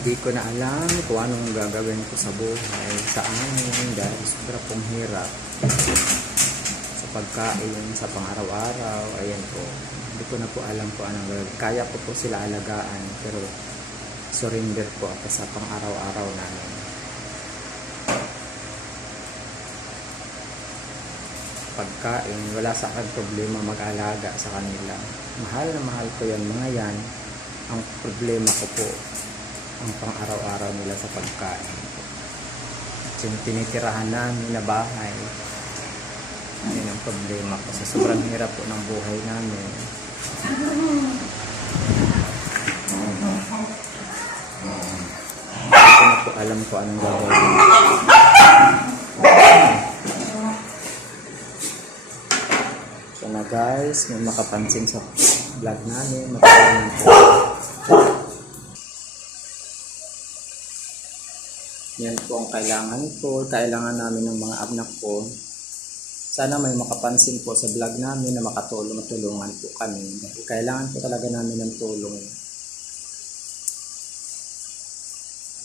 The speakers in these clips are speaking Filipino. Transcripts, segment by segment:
Hindi ko na alam kung anong gagawin ko sa buhay sa amin dahil sobra pong hirap sa pagkain, sa pang-araw-araw. Ayan po. Hindi ko na po alam kung anong gagawin. Kaya ko po sila alagaan pero surrender po ako sa pang-araw-araw namin. Pagkain, wala sa akin problema mag-alaga sa kanila. Mahal na mahal ko yan, mga yan. Ang problema ko po, ang pang-araw-araw nila sa pagkain. At yung tinitirahan namin na bahay, yun ang problema ko. Sa sobrang hirap po ng buhay namin. Hindi ko na po alam kung anong gagawin. So na guys, may makapansin sa vlog namin, makapansin po. Yan po ang kailangan ko, kailangan namin ng mga anak ko. Sana may makapansin po sa vlog namin na makatulong tulungan po kami. Kailangan po talaga namin ng tulong.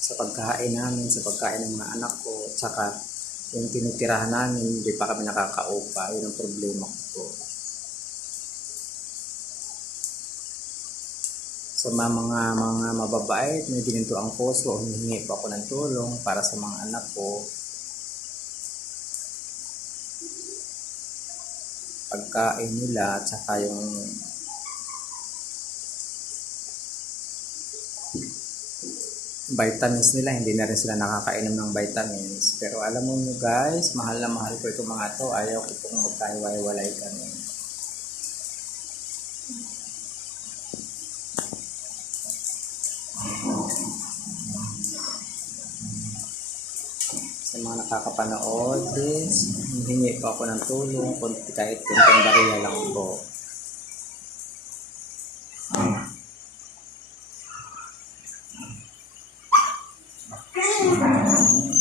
Sa pagkain namin, sa pagkain ng mga anak ko, tsaka yung tinitirahan namin, hindi pa kami nakakaupa. Yun ang problema ko po. Sa mga mga, mga mababait, may ginito ang puso, humihingi po ako ng tulong para sa mga anak ko. Pagkain nila, at saka yung vitamins nila, hindi na rin sila nakakainom ng vitamins. Pero alam mo nyo guys, mahal na mahal ko itong mga to. Ayaw ko pong magkahiwa-hiwalay kami. Mga nakakapanood, please, hingi po ako ng tulong, kung kahit kuntang bariya lang po.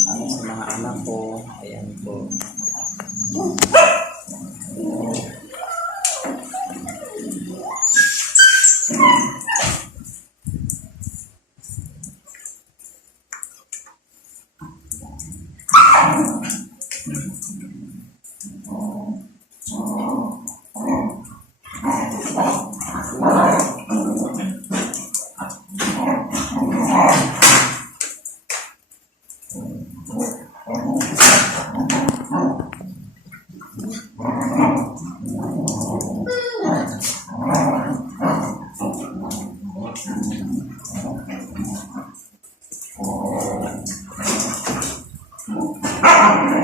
Ano sa mga anak ko, ayan po. Come on.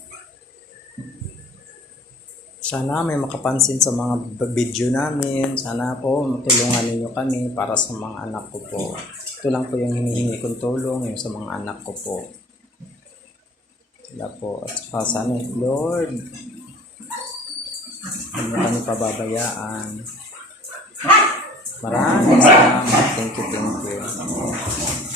Sana may makapansin sa mga video namin. Sana po matulungan ninyo kami para sa mga anak ko po. Ito lang po yung hinihingi kong tulong yung sa mga anak ko po. Sila po. At saka sana, Lord, niyo kami pababayaan. Maraming salamat. Thank you, thank you.